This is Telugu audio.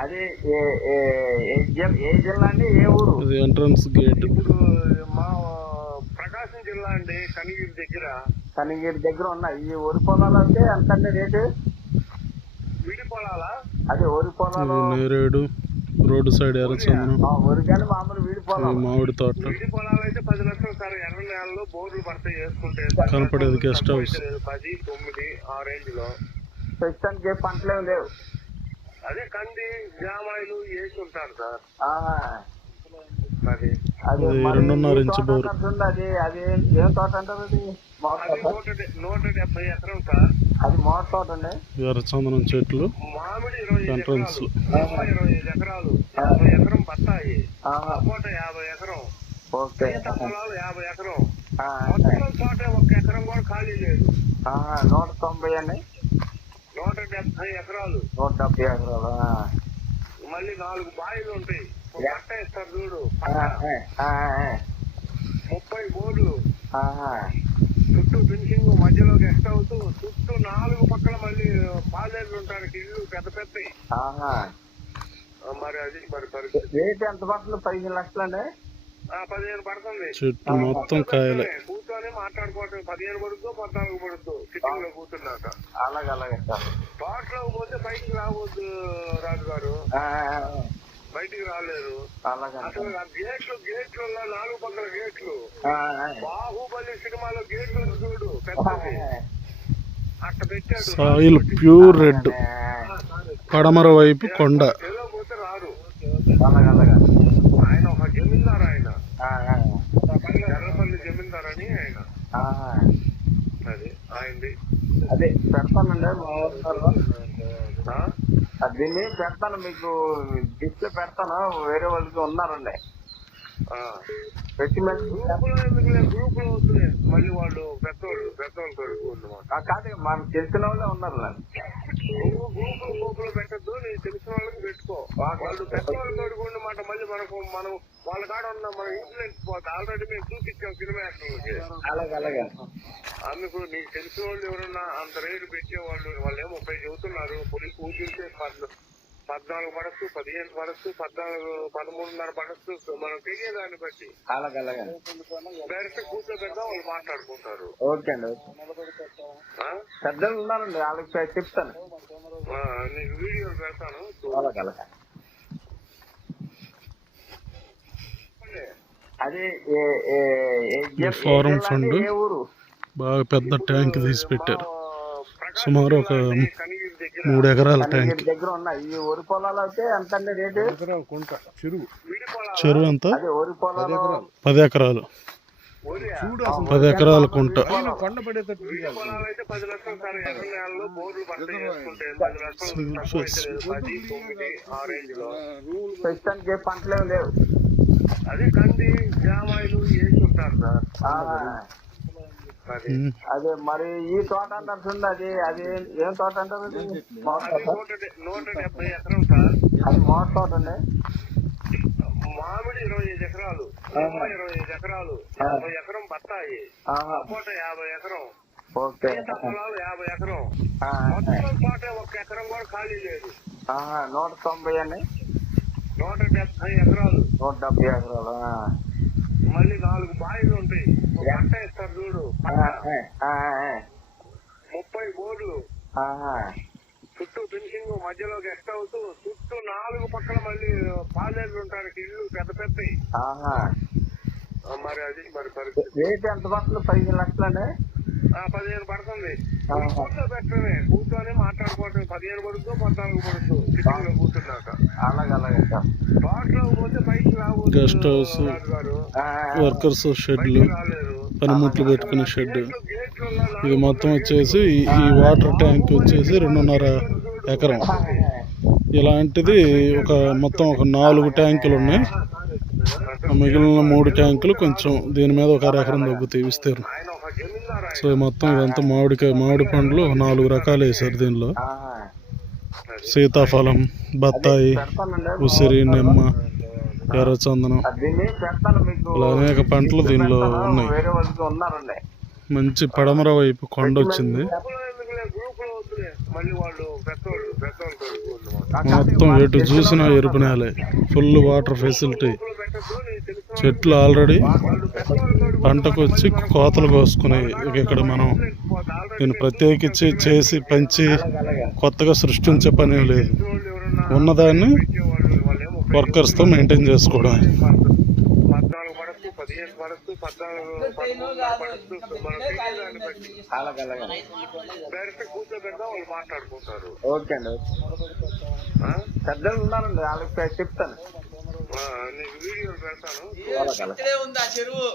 అది ఏ జిల్లా అండి, ఏ ఊరు? ఇది ఎంట్రన్స్ గేట్. ఇప్పుడు మా ప్రకాశం జిల్లా అండి, కనిగిరి దగ్గర. కనిగిరి దగ్గర ఉన్నాయి ఈ వరి పొలాలు. అంటే ఎంతండి రేటు? విడి పొలాలా? అదే వరి పొలాలు. నేరేడు రోడ్డు సైడ్ ఎర్రచందనం. వరి కానీ మామూలు విడి పొలాలు. మామిడి తోట. విడి పొలాలు అయితే 10 లక్షలు సార్. ఎర్ర నేలలో బోర్లు పడతాయి వేసుకుంటే. కనపడేది గెస్ట్ హౌస్. 10, 9 ఆ రేంజ్ లో. ప్రస్తుతానికి ఏ పంటలేం లేవు. అదే కంది జామాయిలు వేసి ఉంటారు సార్. అది 2.5 ఇంచు బోరు. అది అది ఏం తోట అంటారు? అది 170 ఎకరం సార్. అది మోట తోట అండి. ఎర్రచందనం చెట్లు. మామిడి 25 ఎంట్రన్స్ ఎకరాలు, 25 ఎకరాలు, 50 ఎకరం బత్తాయి, సపోటా 50 ఎకరం, సీత పొలాలు 50 ఎకరం. మొత్తం తోట 1 ఎకరం కూడా ఖాళీ లేదు. 190 అండి. 170 ఎకరాలు. 170 ఎకరాలు. మళ్ళీ 4 బాయిలు ఉంటాయి. పట్ట ఇస్తారు చూడు, 30 బోర్లు, చుట్టూ ఫినిషింగ్, మధ్యలో గెస్ట్ హౌస్, చుట్టూ 4 పక్కల మళ్ళీ పాలేళ్ళు ఉంటానికి ఇల్లు పెద్ద పెద్దవి. మరి అది మరి పరిస్థితి. రేట్ ఎంత పడుతుంది? 15 లక్షలు అండి. 15 పడుతుంది. చెట్టు మొత్తం కాయలే. కూర్చొని మాట్లాడుకోవటం 15 పడుతుందో 14 పడుతుందో సిట్టింగ్ లో కూర్చున్నాక. అలాగే సార్. తోటలోకి పోతే బయటికి రావద్దు రాజు గారు, బయటికి రాలేరు. అసలు గేట్లు 4 పక్కల గేట్లు. బాహుబలి సినిమాలో గేట్లు చూడు పెద్దది, అట్ట పెట్టాడు. Soil pure red. పడమర వైపు కొండ. పోతే రారు. ఆయన ఒక జమీందారు, ఆయన ఎర్రపల్లి జమీందారు అని ఆయన. అది ఆయనది. అదే పెడతానండి. దీన్ని పెడతాను, మీకు డిస్ప్లే పెడతాను. వేరే వాళ్ళకి ఉన్నారండి పెట్టి గ్రూప్ లో వస్తున్నాయి. మళ్ళీ వాళ్ళు పెద్దవాళ్ళు కడుగున్నమాట. కాదు, మనకు తెలిసిన వాళ్ళే ఉన్నారు. గ్రూపులు పెట్టద్దు, నీకు తెలిసిన వాళ్ళకి పెట్టుకో. వాళ్ళు పెద్దవాళ్ళు కడుగున్నమాట. మళ్ళీ మనం వాళ్ళ కాడ ఉన్న మన ఇన్ఫ్లుయెన్స్ పోతే. ఆల్రెడీ మేము చూపించాం సినిమా యాక్టర్లకి. అలాగే అందుకు నీకు తెలిసిన వాళ్ళు ఎవరన్నా అంత రేటు పెట్టేవాళ్ళు, వాళ్ళే 30 చెబుతున్నారు. పోలీసు కూర్చుంటే 14 పడచ్చు, 15 పడచ్చు, 14, 13.5 పడచ్చు. మనం తెలియదాన్ని బట్టి డైరెక్ట్ కూర్చోబెడతా, వాళ్ళు మాట్లాడుకుంటారు. ఓకే అండి. పెద్దలు ఉన్నారండి, వాళ్ళకి చెప్తాను. నీకు వీడియోలు పెడతాను. అది ఫారం ఫండ్ బాగా పెద్ద ట్యాంక్ తీసి పెట్టారు. సుమారు ఒక 3 ఎకరాల ట్యాంక్. దగ్గర ఉన్నాయి ఈ వరి పొలాలు. అయితే ఎంత అండి రేటు? చెరువు ఎంత? వరి పొలాలు 10 ఎకరాలు. 10 ఎకరాల కుంట. ప్రస్తుతానికి పంటలేం లేవు. అదే కంది జామాయిలు వేసి ఉంటారు సార్. అదే మరి ఈ తోట అంటారు. అది అది ఏం తోట అంటారు? 170 ఎకరం సార్. అది మోట తోట అండి. మామిడి 25 ఎకరాలు, 25 ఎకరాలు, 50 ఎకరం బత్తాయి, సపోటా 50 ఎకరం, సీత పొలాలు 50 ఎకరం. మొత్తం తోట 1 ఎకరం కూడా ఖాళీ లేదు. 190 అండి. 170 ఎకరాలు. 170 ఎకరాలు. మళ్ళీ 4 బాయిలు ఉంటాయి. పట్ట ఇస్తారు చూడు, 30 బోర్లు, చుట్టూ ఫినిషింగ్, మధ్యలో గెస్ట్ హౌస్, చుట్టూ 4 పక్కల మళ్ళీ పాలేళ్ళు ఉంటానికి ఇల్లు పెద్ద పెద్దవి. మరి అది మరి పరిస్థితి. రేట్ ఎంత పడుతుంది? 15 లక్షలు అండి. 15 పడుతుంది. కూర్చోబెట్టడమే, కూర్చొని మాట్లాడుకోవటం. 15 పడుతుందో 14 పడుతుందో సిట్టింగ్ లో కూర్చున్నాక. అలాగే సార్. తోటలో పోతే బయటికి రావచ్చు. గెస్ట్ హౌస్, వర్కర్స్ షెడ్లు, పనిముట్లు పెట్టుకునే షెడ్. ఇది మొత్తం వచ్చేసి ఈ వాటర్ ట్యాంక్ వచ్చేసి 2.5 ఎకరం. ఇలాంటిది మొత్తం ఒక 4 ట్యాంకులు ఉన్నాయి. మిగిలిన 3 ట్యాంకులు కొంచెం దీని మీద 1 ఎకరం తగ్గుతాయి విస్తీర్ణం. సో మొత్తం ఇదంతా మామిడి పండ్లు 4 రకాలు వేసారు దీనిలో. సీతాఫలం, బత్తాయి, ఉసిరి, నిమ్మ, ఎర్రచందనం, ఇలా అనేక పంటలు దీనిలో ఉన్నాయి. మంచి పడమర వైపు కొండ వచ్చింది. మళ్ళీ వాళ్ళు పెద్దవాళ్ళు తోడుకోండి మొత్తం ఎటు చూసినా ఎరుపు నేలే, ఫుల్ వాటర్ ఫెసిలిటీ. పెట్టద్దు నీకు తెలుసు చెట్లు ఆల్రెడీ వాళ్ళు పెద్దవాళ్ళు పంటకు వచ్చి కోతలు కోసుకున్నాయి. ఇక ఇక్కడ మనం దీన్ని ప్రత్యేకించి చేసి పెంచి కొత్తగా సృష్టించే పని ఏం లేదు. ఉన్నదాన్ని వాళ్ళేమో వర్కర్స్తో మెయింటైన్ చేసుకోవడం. 14 పడచ్చు, 15 పడచ్చు, 14 పడచ్చు. మనం దాన్ని బట్టి డైరెక్ట్ కూర్చోబెడదాం, వాళ్ళు మాట్లాడుకుంటారు. ఓకే అండి. పెద్దలు ఉన్నారండి, వాళ్ళకి చెప్తాను. నీకు వీడియోలు పెడతాను. ఇక్కడే ఉందా చెరువు